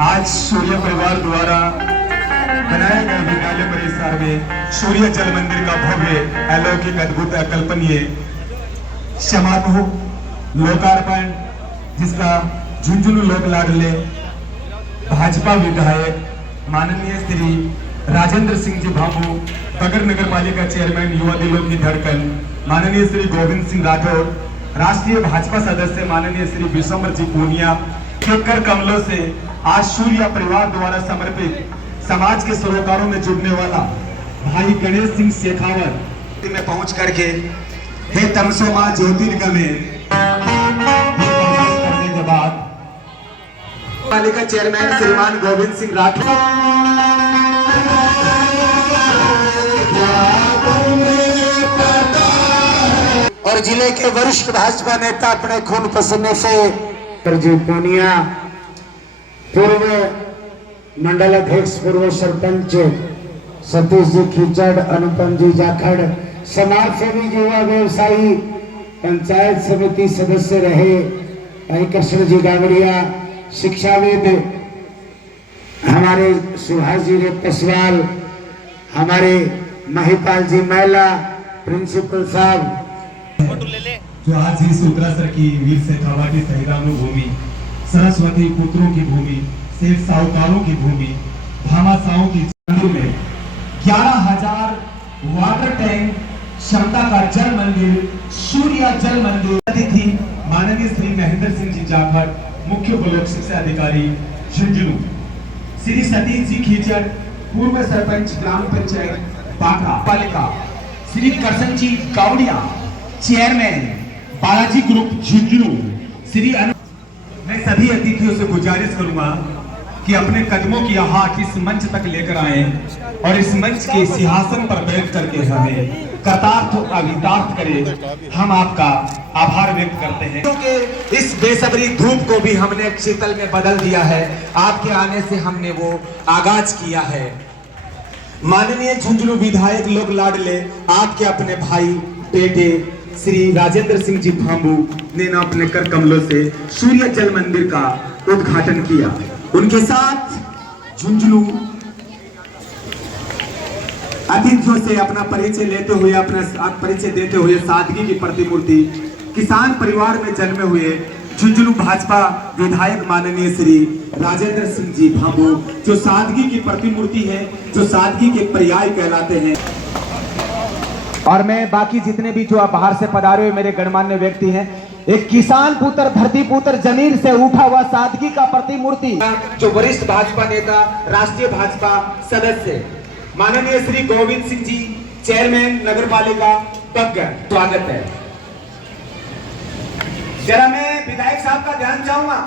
आज सूर्य परिवार द्वारा बनाए गए विद्यालय परिसर में सूर्य जल मंदिर का भव्य अलौकिक अद्भुत अकल्पनीय समारोह लोकार्पण, जिसका झुंझुनू लोक लाडले भाजपा विधायक माननीय श्री राजेंद्र सिंह जी भामू, बगर नगर पालिका चेयरमैन युवा दिलों की धड़कन माननीय श्री गोविंद सिंह राठौर, राष्ट्रीय भाजपा सदस्य माननीय श्री विश्वम्बर जी पूनिया के कर कमलों से आज सूर्य परिवार द्वारा समर्पित समाज के सरोकारों में जुड़ने वाला भाई गणेश सिंह शेखावत में पहुंच करके हे तमसोमा ज्योतिर्गमय करने के बाद पालिका चेयरमैन श्रीमान गोविंद सिंह राठौर और जिले के वरिष्ठ भाजपा नेता अपने खून पसीने से जी पूनिया, पूर्व मंडल अध्यक्ष पूर्व सरपंच सतीश जी खीचड़, अनुपम जी जाखड़, समाज सेवी युवा व्यवसायी पंचायत समिति सदस्य रहे कृष्ण जी गावड़िया, शिक्षाविद हमारे सुभाष जी रेपसवाल, हमारे महिपाल जी महिला प्रिंसिपल साहब, जो आज इस उत्तरासर की वीर शेखावत की शहीदानु भूमि, सरस्वती पुत्रों की भूमि, सेठ साहूकारों की भूमि, भामाशाहों की में 11,000 वाटर टैंक क्षमता का जल मंदिर सूर्य जल मंदिर अतिथि माननीय श्री महेंद्र सिंह जी जाखड़, मुख्य ब्लॉक शिक्षा अधिकारी झुंझुनू, श्री सतीश जी खीचड़, पूर्व सरपंच ग्राम पंचायत बाकरा पालिका, श्री कृष्ण जी गावड़िया, चेयरमैन बालाजी ग्रुप झुंझुनू, श्री मैं सभी अतिथियों से गुजारिश करूंगा कि अपने कदमों की आहट इस मंच तक लेकर आए और इस मंच के सिंहासन पर बैठ करके हमें कृतार्थ अभितार्थ करें। हम आपका आभार व्यक्त करते हैं क्योंकि इस बेसब्री धूप को भी हमने शीतल में बदल दिया है। आपके आने से हमने वो आगाज किया है। माननीय झुंझुनू विधायक लोक लाडले आपके अपने भाई बेटे श्री राजेंद्र सिंह जी भामू ने अपने कर कमलों से सूर्य जल मंदिर का उद्घाटन किया। उनके साथ झुंझुनू अतिथियों से अपना परिचय लेते हुए, अपना परिचय देते हुए सादगी की प्रतिमूर्ति किसान परिवार में जन्मे हुए झुंझुनू भाजपा विधायक माननीय श्री राजेंद्र सिंह जी भामू, जो सादगी की प्रतिमूर्ति है, जो सादगी के पर्याय कहलाते हैं। और मैं बाकी जितने भी जो बाहर से पधारे हुए मेरे गणमान्य व्यक्ति हैं, एक किसान पुत्र धरती पुत्र जमीन से उठा हुआ सादगी का प्रतिमूर्ति जो वरिष्ठ भाजपा नेता राष्ट्रीय भाजपा सदस्य माननीय श्री गोविंद सिंह जी चेयरमैन नगर पालिका बग्गर, स्वागत है। जरा मैं विधायक साहब का ध्यान चाहूंगा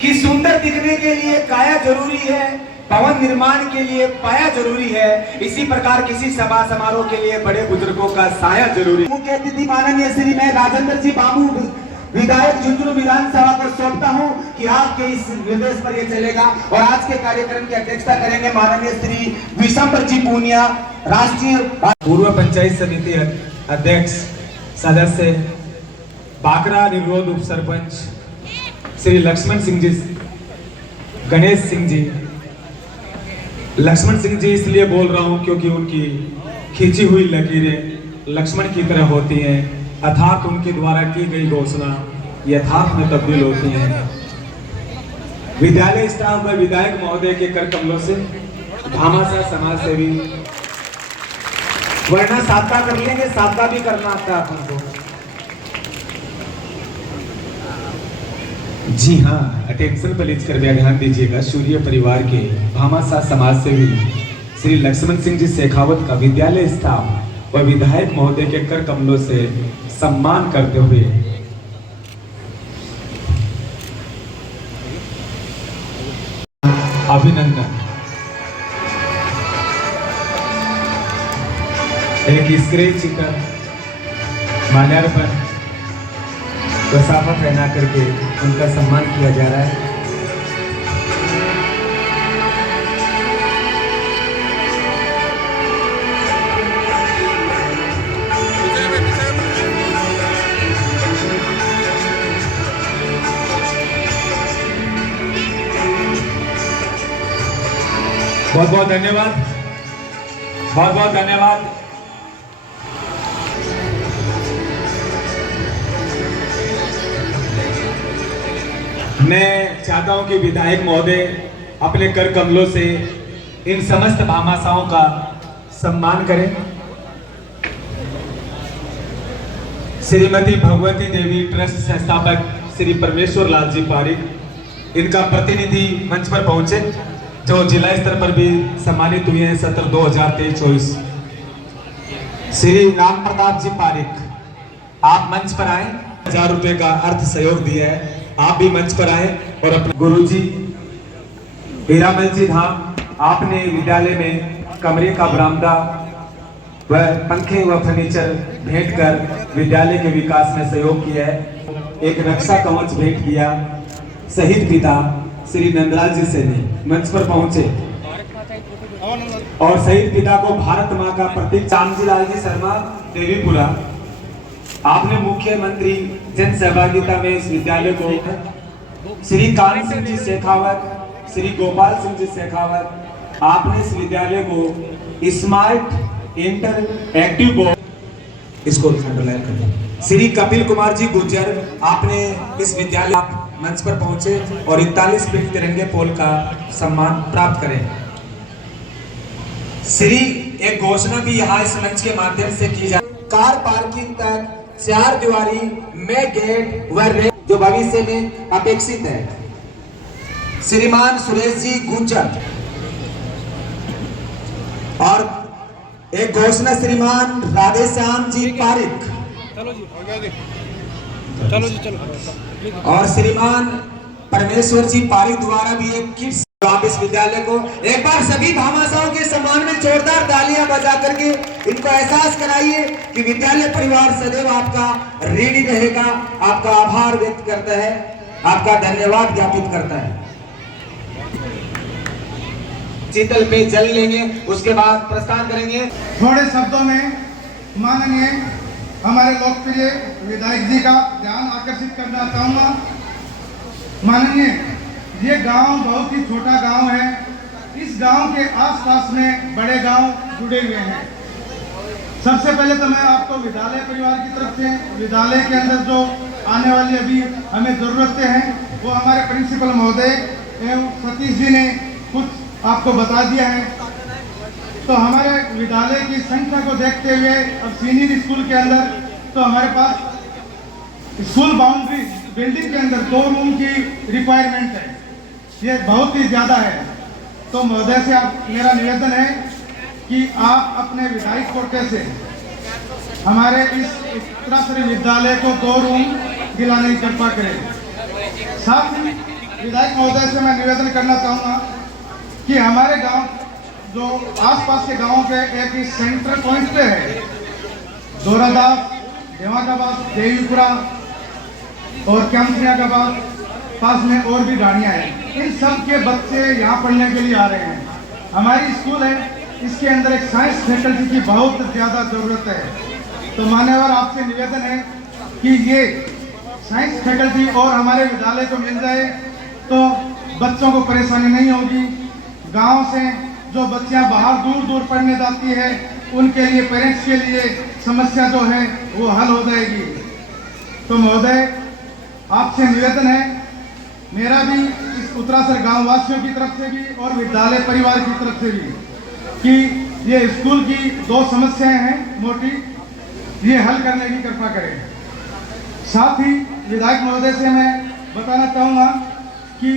कि सुंदर दिखने के लिए काया जरूरी है, भवन निर्माण के लिए पाया जरूरी है, इसी प्रकार किसी सभा समारोह के लिए बड़े बुजुर्गों का साया जरूरी है। मुख्य अतिथि माननीय श्री मैं राजेंद्र सिंह भामू विधायक झुंझुनू विधानसभा को सौंपता हूं कि आपके इस निर्देश पर यह चलेगा। और आज के कार्यक्रम की अध्यक्षता करेंगे माननीय श्री विश्वम्बर जी पूनिया, राष्ट्रीय पूर्व पंचायत समिति अध्यक्ष सदस्य बाकरा निर्विरोध उप सरपंच श्री लक्ष्मण सिंह जी, गणेश सिंह जी। लक्ष्मण सिंह जी इसलिए बोल रहा हूं क्योंकि उनकी खींची हुई लकीरें लक्ष्मण की तरह होती हैं, अर्थात उनके द्वारा की गई घोषणा यथार्थ में तब्दील होती हैं। विद्यालय स्टाफ व विधायक महोदय के कर कमलों से भामाशाह समाज सेवी, वरना सादगा कर लेंगे, सादगा भी करना आता है अपन को। जी हाँ, अटेंशन प्लीज कर ध्यान दीजिएगा। सूर्य परिवार के भामाशाह समाज सेवी श्री लक्ष्मण सिंह जी शेखावत का विद्यालय स्टाफ व विधायक महोदय के कर कमलों से सम्मान करते हुए अभिनंदन। एक स्क्रे चित्र माल्यार्पण व साफा पहना करके उनका सम्मान किया जा रहा है। बहुत बहुत धन्यवाद, बहुत बहुत धन्यवाद। मैं चाहता हूं कि विधायक महोदय अपने कर कमलों से इन समस्त भामाशाहों का सम्मान करें। श्रीमती भगवती देवी ट्रस्ट संस्थापक श्री परमेश्वर लाल जी पारिक, इनका प्रतिनिधि मंच पर पहुंचे जो जिला स्तर पर भी सम्मानित हुए हैं सत्र 2023-24। श्री राम प्रताप जी पारिक, आप मंच पर आए। 1000 रुपए का अर्थ सहयोग दिया है, आप भी मंच पर आए। और अपने गुरुजी हीरामल जी धाम, आपने विद्यालय में कमरे का बरामदा व पंखे व फर्नीचर भेंट कर विद्यालय के विकास में सहयोग किया है। एक नक्शा कवच भेंट किया। शहीद पिता श्री नंदलाल जी से मंच पर पहुंचे और शहीद पिता को भारत मां का प्रतीक श्यामजी लाल जी शर्मा देवीपुरा, आपने मुख्यमंत्री जन सहभागिता में इस विद्यालय को श्री कान सिंह जी शेखावत, श्री गोपाल सिंह जी शेखावत, आपने इस विद्यालय को स्मार्ट इंटर एक्टिव बोर्ड, इसको अंडरलाइन कर दो। श्री कपिल कुमार जी गुर्जर, आपने इस विद्यालय मंच पर पहुंचे और 41 फीट तिरंगे पोल का सम्मान प्राप्त करें। श्री एक घोषणा भी यहाँ इस मंच के माध्यम से की जाए। कार पार्किंग तक 4 दीवारी में गेट व रेल जो भविष्य में अपेक्षित है। श्रीमान सुरेश जी गुंजर और एक घोषणा श्रीमान राधेश्याम जी पारिक और श्रीमान परमेश्वर जी पारिक द्वारा भी एक किट्स आप इस विद्यालय को एक बार सभी भामाशाहों के सम्मान में जोरदार तालियां बजा करके इनको एहसास कराइए कि विद्यालय परिवार सदैव आपका ऋणी रहेगा, आपका आभार व्यक्त करता है, आपका धन्यवाद ज्ञापित करता है। शीतल पे जल लेंगे, उसके बाद प्रस्थान करेंगे। थोड़े शब्दों में माननीय हमारे लोकप्रिय विधायक जी का ध्यान आकर्षित करना चाहूँगा। माननीय, ये गांव बहुत ही छोटा गांव है। इस गांव के आसपास में बड़े गांव जुड़े हुए हैं। सबसे पहले तो मैं आपको विद्यालय परिवार की तरफ से विद्यालय के अंदर जो आने वाली अभी हमें ज़रूरतें हैं वो हमारे प्रिंसिपल महोदय एवं सतीश जी ने कुछ आपको बता दिया है। तो हमारे विद्यालय की संख्या को देखते हुए अब सीनियर स्कूल के अंदर तो हमारे पास स्कूल बाउंड्री बिल्डिंग के अंदर 2 रूम की रिक्वायरमेंट है, ये बहुत ही ज़्यादा है। तो महोदय से आप मेरा निवेदन है कि आप अपने विधायक कोटे से हमारे इस उत्तराश्री विद्यालय को 2 रूम दिलाने की कृपा करें। साथ ही विधायक महोदय से मैं निवेदन करना चाहूँगा कि हमारे गांव जो आसपास के गांवों के एक सेंटर पॉइंट पे है, दोरादास, देवाकाबाद, देवीपुरा और कैंपसिया के पास में और भी गाड़ियाँ हैं। इन सब के बच्चे यहाँ पढ़ने के लिए आ रहे हैं। हमारी स्कूल है, इसके अंदर एक साइंस फैकल्टी की बहुत ज़्यादा ज़रूरत है। तो मान्यवर आपसे निवेदन है कि ये साइंस फैकल्टी और हमारे विद्यालय को मिल जाए तो बच्चों को परेशानी नहीं होगी। गांव से जो बच्चियां बाहर दूर दूर पढ़ने जाती है उनके लिए, पेरेंट्स के लिए समस्या जो है वो हल हो जाएगी। तो महोदय, आपसे निवेदन है मेरा भी इस उत्तरासर गांव वासियों की तरफ से भी और विद्यालय परिवार की तरफ से भी कि ये स्कूल की 2 समस्याएं हैं मोटी, ये हल करने की कृपा करें। साथ ही विधायक महोदय से मैं बताना चाहूँगा कि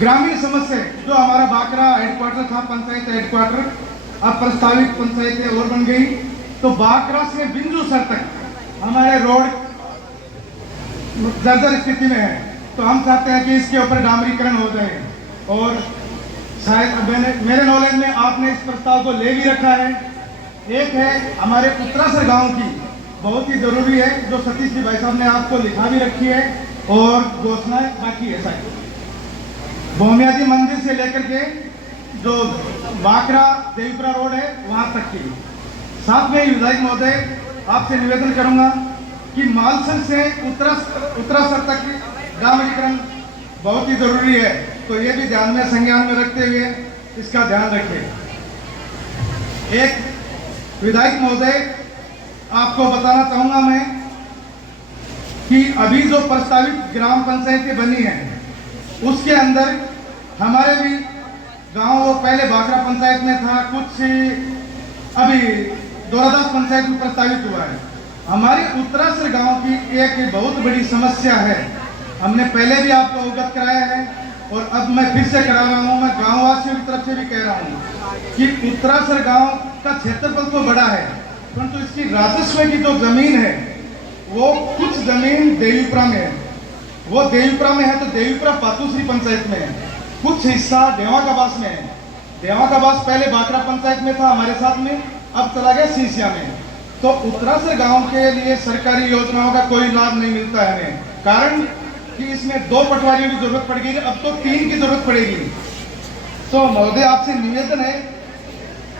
ग्रामीण समस्या जो हमारा बाकरा हेडक्वार्टर था, पंचायत हेडक्वार्टर, अब प्रस्तावित पंचायतें और बन गई। तो बाकरा से बिंदुसर तक हमारे रोड जर्जर स्थिति में है। तो हम चाहते हैं कि इसके ऊपर डामरीकरण हो जाए और शायद मेरे नॉलेज में आपने इस प्रस्ताव को ले भी रखा है। एक है हमारे उत्तरासर गांव की बहुत ही जरूरी है जो सतीश जी भाई साहब ने आपको लिखा भी रखी है और घोषणाएं बाकी है। शायद भोमिया जी मंदिर से लेकर के जो बाकरा देवीपुरा रोड है वहां तक की। साथ में विधायक महोदय आपसे निवेदन करूंगा कि मालसन से उत्तरासर तक डामरीकरण बहुत ही जरूरी है। तो ये भी ध्यान में संज्ञान में रखते हुए इसका ध्यान रखें। एक विधायक महोदय, आपको बताना चाहूँगा मैं कि अभी जो प्रस्तावित ग्राम पंचायतें बनी हैं उसके अंदर हमारे भी गांव, वो पहले भाखड़ा पंचायत में था, कुछ अभी दोरादास पंचायत में प्रस्तावित हुआ है। हमारे उत्तरासर गांव की एक बहुत बड़ी समस्या है, हमने पहले भी आपको अवगत कराया है और अब मैं फिर से करा रहा हूँ। मैं गाँव वासियों की तरफ से भी कह रहा हूँ कि उत्तरासर गांव का क्षेत्रफल तो बड़ा है, परंतु इसकी राजस्व की जो जमीन है वो कुछ जमीन देवीपुरा में है। वो देवीपुरा में है तो देवीपुरा पातुश्री पंचायत में है, कुछ हिस्सा देवाकाबास में है। देवाकाबास पहले भाखड़ा पंचायत में था हमारे साथ में, अब चला गया सीसिया में। तो उत्तरासर गांव के लिए सरकारी योजनाओं का कोई लाभ नहीं मिलता है हमें, कारण कि इसमें 2 पटवारियों की जरूरत पड़ गई, अब तो 3 की जरूरत पड़ेगी। तो महोदय, आपसे निवेदन है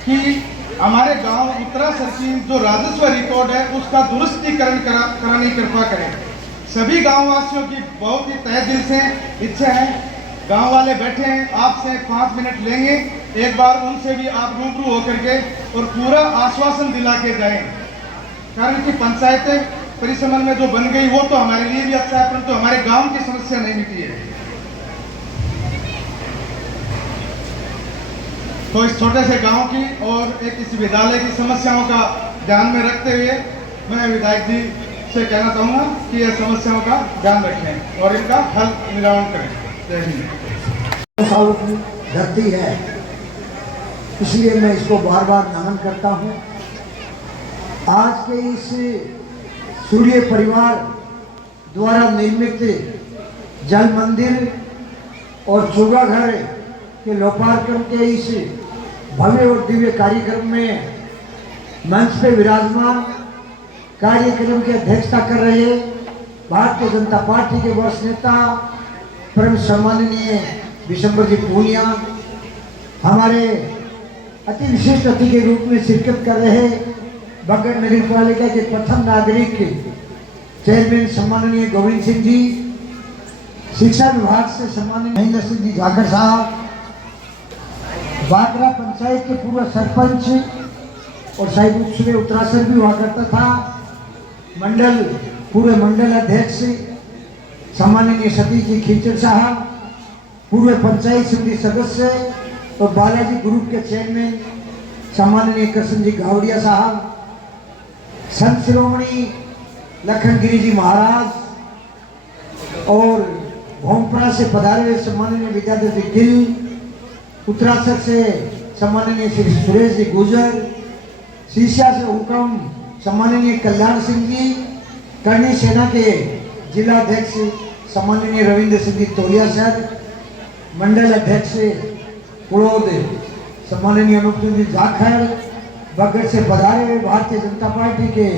कि हमारे गांव उत्तरासर की जो राजस्व रिकॉर्ड है उसका दुरुस्तीकरण कराने की कृपा करें। सभी गाँव वासियों की बहुत ही तहे दिल से इच्छा है। गांव वाले बैठे हैं, आपसे 5 मिनट लेंगे, एक बार उनसे भी आप रूबरू होकर के और पूरा आश्वासन दिला के जाएं, कारण कि पंचायतें परिसमन में जो बन गई वो तो हमारे लिए भी अच्छा है, परंतु हमारे गांव की समस्या नहीं मिटी है। तो इस छोटे से गांव की और एक इस विद्यालय की समस्याओं का ध्यान में रखते हुए मैं विधायक जी से कहना चाहूँगा कि यह समस्याओं का ध्यान रखें और इनका हल निराकरण करें। जय हिंद। सालों की धरती है, इसलिए मैं इसको बार बार नमन करता हूँ। आज के इस सूर्य परिवार द्वारा निर्मित जल मंदिर और चूड़ाघर के लोकार्पण के इस भव्य और दिव्य कार्यक्रम में मंच पे विराजमान कार्यक्रम की अध्यक्षता कर रहे भारतीय जनता पार्टी के वरिष्ठ नेता परम सम्माननीय विशंबर जी पूनिया, हमारे अति विशिष्ट अतिथि के रूप में शिरकत कर रहे बगड़ नगर पालिका के प्रथम नागरिक चेयरमैन सम्माननीय गोविंद सिंह जी, शिक्षा विभाग से सम्माननीय महेंद्र सिंह जी जाखड़ साहब, भाखड़ा पंचायत के पूर्व सरपंच और साहिब सुबह उत्तरासर भी हुआ करता था, मंडल पूर्व मंडल अध्यक्ष सम्माननीय सतीश जी खींचर साहब, पूर्व पंचायत समिति सदस्य और बालाजी ग्रुप के चेयरमैन सम्माननीय कृष्ण जी गावड़िया साहब, संत शिरोमणि लखनगिरी जी महाराज और भोमपुरा से पधारे हुए सम्माननीय विद्याधर जी गिल, उत्तरासर से सम्माननीय श्री सुरेश जी गुजर, सीसिया से हुक्म सम्माननीय कल्याण सिंह जी, करनी सेना के जिला अध्यक्ष सम्माननीय रविंद्र सिंह जी तोलिया सर, मंडल अध्यक्ष कुड़ोद सम्माननीय अनूप सिंह जी जाखड़, बगड़ से पधारे हुए भारतीय जनता पार्टी के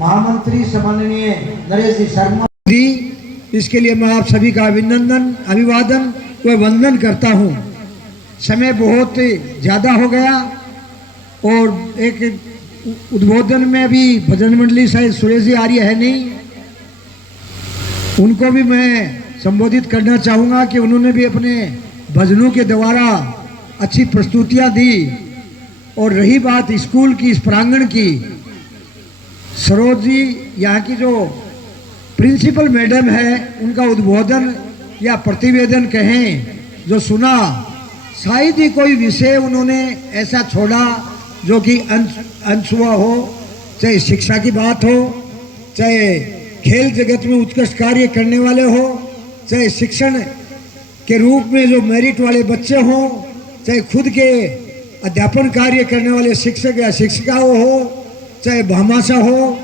महामंत्री सम्माननीय नरेश जी शर्मा जी, इसके लिए मैं आप सभी का अभिनंदन, अभिवादन व वंदन करता हूँ। समय बहुत ज़्यादा हो गया और एक उद्बोधन में अभी भजन मंडली शायद सुरेश जी आर्य है नहीं, उनको भी मैं संबोधित करना चाहूँगा कि उन्होंने भी अपने भजनों के द्वारा अच्छी प्रस्तुतियाँ दी। और रही बात स्कूल की, इस प्रांगण की, सरोज जी यहाँ की जो प्रिंसिपल मैडम है उनका उद्बोधन या प्रतिवेदन कहें जो सुना, शायद ही कोई विषय उन्होंने ऐसा छोड़ा जो कि अनछुआ हो, चाहे शिक्षा की बात हो, चाहे खेल जगत में उत्कृष्ट कार्य करने वाले हो, चाहे शिक्षण के रूप में जो मेरिट वाले बच्चे हों, चाहे खुद के अध्यापन कार्य करने वाले शिक्षक या शिक्षिकाओं हो, चाहे भामाशा हो,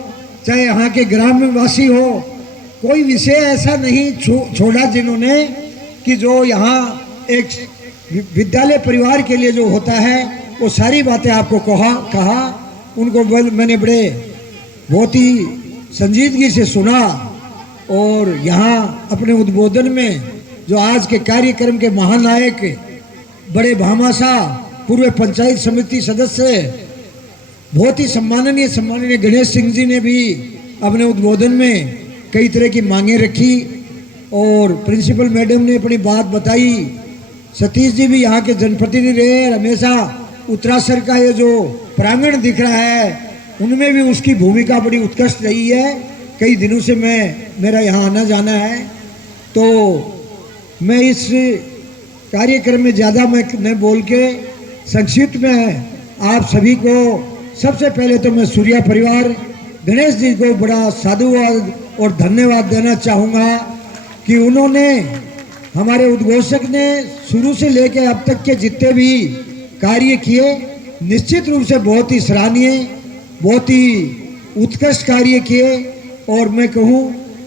चाहे यहाँ के ग्रामवासी हो, कोई विषय ऐसा नहीं छोड़ा जिन्होंने कि जो यहाँ एक विद्यालय परिवार के लिए जो होता है वो सारी बातें आपको कहा। उनको मैंने बड़े बहुत ही संजीदगी से सुना और यहाँ अपने उद्बोधन में जो आज के कार्यक्रम के महानायक बड़े भामाशा पूर्व पंचायत समिति सदस्य बहुत ही सम्माननीय गणेश सिंह जी ने भी अपने उद्बोधन में कई तरह की मांगें रखी और प्रिंसिपल मैडम ने अपनी बात बताई, सतीश जी भी यहाँ के जनप्रतिनिधि रहे। हमेशा उत्तरासर का ये जो प्रांगण दिख रहा है उनमें भी उसकी भूमिका बड़ी उत्कृष्ट रही है। कई दिनों से मेरा यहाँ आना जाना है, तो मैं इस कार्यक्रम में ज़्यादा मैं न बोल के संक्षिप्त में आप सभी को सबसे पहले तो मैं सूर्या परिवार गणेश जी को बड़ा साधुवाद और धन्यवाद देना चाहूँगा कि उन्होंने, हमारे उद्घोषक ने शुरू से लेकर अब तक के जितने भी कार्य किए निश्चित रूप से बहुत ही सराहनीय, बहुत ही उत्कृष्ट कार्य किए। और मैं कहूँ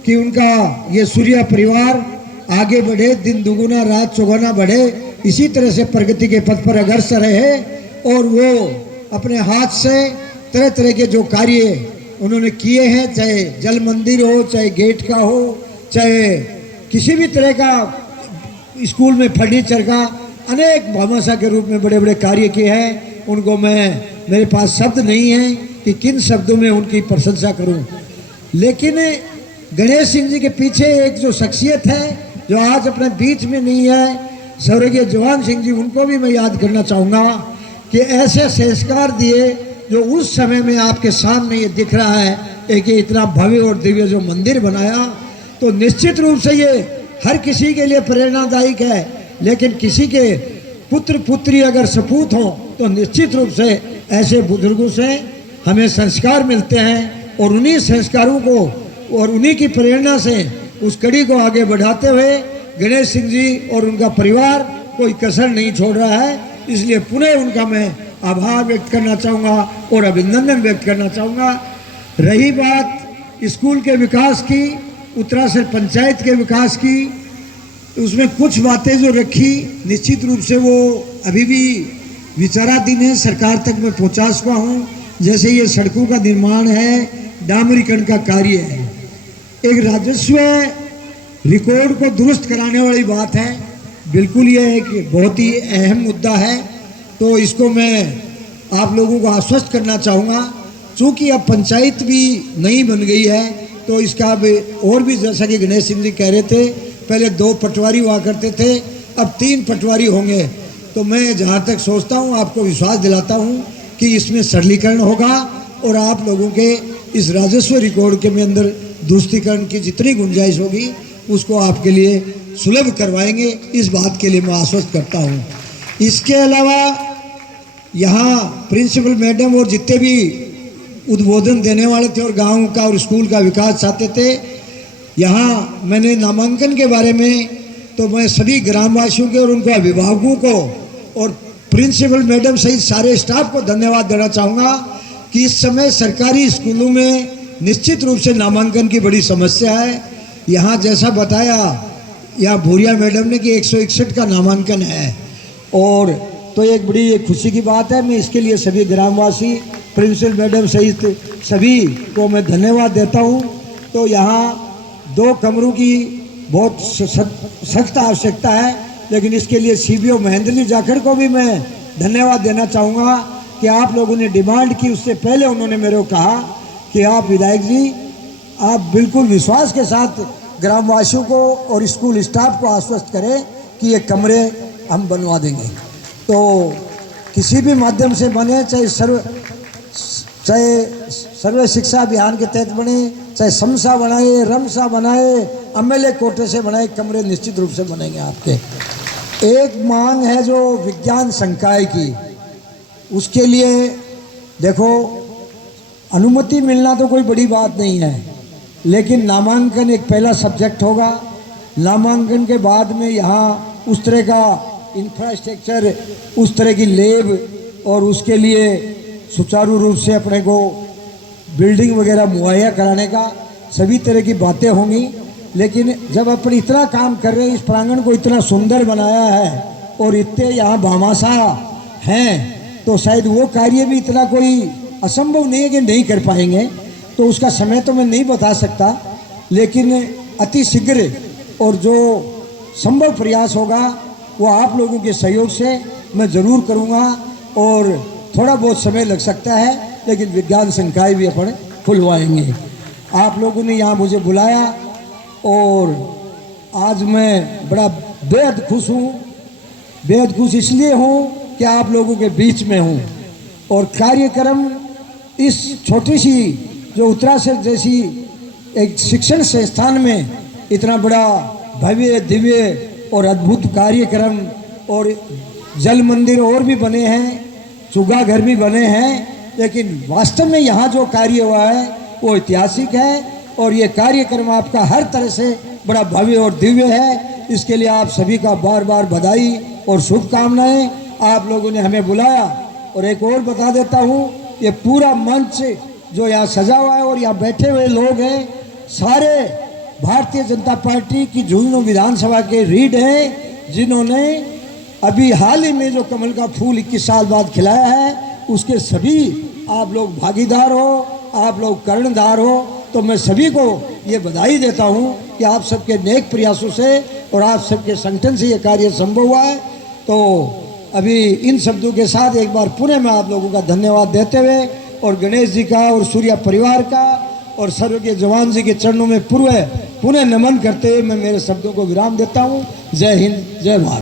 कि उनका ये सूर्या परिवार आगे बढ़े, दिन दुगुना रात चौगुना बढ़े, इसी तरह से प्रगति के पथ पर अग्रसर रहे और वो अपने हाथ से तरह तरह के जो कार्य उन्होंने किए हैं, चाहे जल मंदिर हो, चाहे गेट का हो, चाहे किसी भी तरह का स्कूल में फर्नीचर का अनेक भामाशाह के रूप में बड़े बड़े कार्य किए हैं। उनको मेरे पास शब्द नहीं है कि किन शब्दों में उनकी प्रशंसा करूं। लेकिन गणेश सिंह जी के पीछे एक जो शख्सियत है जो आज अपने बीच में नहीं है, स्वर्गीय जवान सिंह जी, उनको भी मैं याद करना चाहूँगा कि ऐसे संस्कार दिए जो उस समय में आपके सामने ये दिख रहा है, एक इतना भव्य और दिव्य जो मंदिर बनाया, तो निश्चित रूप से ये हर किसी के लिए प्रेरणादायक है। लेकिन किसी के पुत्र पुत्री अगर सपूत हो तो निश्चित रूप से ऐसे बुजुर्गों से हमें संस्कार मिलते हैं और उन्हीं संस्कारों को और उन्हीं की प्रेरणा से उस कड़ी को आगे बढ़ाते हुए गणेश सिंह जी और उनका परिवार कोई कसर नहीं छोड़ रहा है। इसलिए पुनः उनका मैं आभार व्यक्त करना चाहूँगा और अभिनंदन व्यक्त करना चाहूँगा। रही बात स्कूल के विकास की, उत्तरासर पंचायत के विकास की, उसमें कुछ बातें जो रखी निश्चित रूप से वो अभी भी विचाराधीन है, सरकार तक मैं पहुँचा चुका हूँ। जैसे ये सड़कों का निर्माण है, डामरीकरण का कार्य है, एक राजस्व रिकॉर्ड को दुरुस्त कराने वाली बात है। बिल्कुल ये एक बहुत ही अहम मुद्दा है, तो इसको मैं आप लोगों को आश्वस्त करना चाहूँगा। चूँकि अब पंचायत भी नई बन गई है तो इसका अब और भी, जैसा कि गणेश सिंह जी कह रहे थे, पहले 2 पटवारी हुआ करते थे, अब 3 पटवारी होंगे। तो मैं जहाँ तक सोचता हूँ, आपको विश्वास दिलाता हूँ कि इसमें सरलीकरण होगा और आप लोगों के इस राजस्व रिकॉर्ड के में अंदर दुरुस्तीकरण की जितनी गुंजाइश होगी उसको आपके लिए सुलभ करवाएंगे। इस बात के लिए मैं आश्वस्त करता हूँ। इसके अलावा यहाँ प्रिंसिपल मैडम और जितने भी उद्बोधन देने वाले थे और गांव का और स्कूल का विकास चाहते थे, यहाँ मैंने नामांकन के बारे में तो मैं सभी ग्रामवासियों के और उनको अभिभावकों को और प्रिंसिपल मैडम सहित सारे स्टाफ को धन्यवाद देना चाहूँगा कि इस समय सरकारी स्कूलों में निश्चित रूप से नामांकन की बड़ी समस्या है। यहाँ जैसा बताया यहाँ भूरिया मैडम ने कि 161 का नामांकन है, और तो एक बड़ी खुशी की बात है। मैं इसके लिए सभी ग्रामवासी, प्रिंसिपल मैडम सहित सभी को मैं धन्यवाद देता हूँ। तो यहाँ 2 कमरों की बहुत सख्त आवश्यकता है, लेकिन इसके लिए सीबीओ महेंद्र जी जाखड़ को भी मैं धन्यवाद देना चाहूँगा कि आप लोगों ने डिमांड की, उससे पहले उन्होंने मेरे को कहा कि आप विधायक जी, आप बिल्कुल विश्वास के साथ ग्रामवासियों को और स्कूल स्टाफ को आश्वस्त करें कि ये कमरे हम बनवा देंगे। तो किसी भी माध्यम से बने, चाहे सर्व शिक्षा अभियान के तहत बने, चाहे समसा बनाए, रमसा बनाए, एमएलए कोटे से बनाए, कमरे निश्चित रूप से बनेंगे आपके। एक मांग है जो विज्ञान संकाय की, उसके लिए देखो अनुमति मिलना तो कोई बड़ी बात नहीं है, लेकिन नामांकन एक पहला सब्जेक्ट होगा। नामांकन के बाद में यहाँ उस तरह का इंफ्रास्ट्रक्चर, उस तरह की लैब और उसके लिए सुचारू रूप से अपने को बिल्डिंग वगैरह मुहैया कराने का सभी तरह की बातें होंगी। लेकिन जब अपन इतना काम कर रहे हैं, इस प्रांगण को इतना सुंदर बनाया है और इतने यहाँ भामाशाह हैं, तो शायद वो कार्य भी इतना कोई असंभव नहीं है कि नहीं कर पाएंगे। तो उसका समय तो मैं नहीं बता सकता, लेकिन अति शीघ्र और जो संभव प्रयास होगा वो आप लोगों के सहयोग से मैं ज़रूर करूँगा। और थोड़ा बहुत समय लग सकता है, लेकिन विज्ञान संकाय भी अपन खुलवाएंगे। आप लोगों ने यहाँ मुझे बुलाया और आज मैं बड़ा बेहद खुश हूँ बेहद खुश इसलिए हूँ कि आप लोगों के बीच में हूँ और कार्यक्रम इस छोटी सी जो उत्तराखंड जैसी एक शिक्षण संस्थान में इतना बड़ा भव्य दिव्य और अद्भुत कार्यक्रम और जल मंदिर और भी बने हैं, चुगा घर भी बने हैं, लेकिन वास्तव में यहाँ जो कार्य हुआ है वो ऐतिहासिक है और ये कार्यक्रम आपका हर तरह से बड़ा भव्य और दिव्य है। इसके लिए आप सभी का बार बार बधाई और शुभकामनाएं। आप लोगों ने हमें बुलाया और एक और बता देता हूँ, ये पूरा मंच जो यहाँ सजा हुआ है और यहाँ बैठे हुए लोग हैं सारे भारतीय जनता पार्टी की झुंझुनू विधानसभा के रीड हैं, जिन्होंने अभी हाल ही में जो कमल का फूल 21 साल बाद खिलाया है उसके सभी आप लोग भागीदार हो, आप लोग कर्णधार हो। तो मैं सभी को ये बधाई देता हूँ कि आप सबके नेक प्रयासों से और आप सबके संगठन से ये कार्य संभव हुआ है। तो अभी इन शब्दों के साथ एक बार पुनः मैं आप लोगों का धन्यवाद देते हुए और गणेश जी का और सूर्या परिवार का और स्वर्गीय जवान जी के चरणों में पुनः नमन करते हुए मैं मेरे शब्दों को विराम देता हूँ। जय हिंद, जय भारत।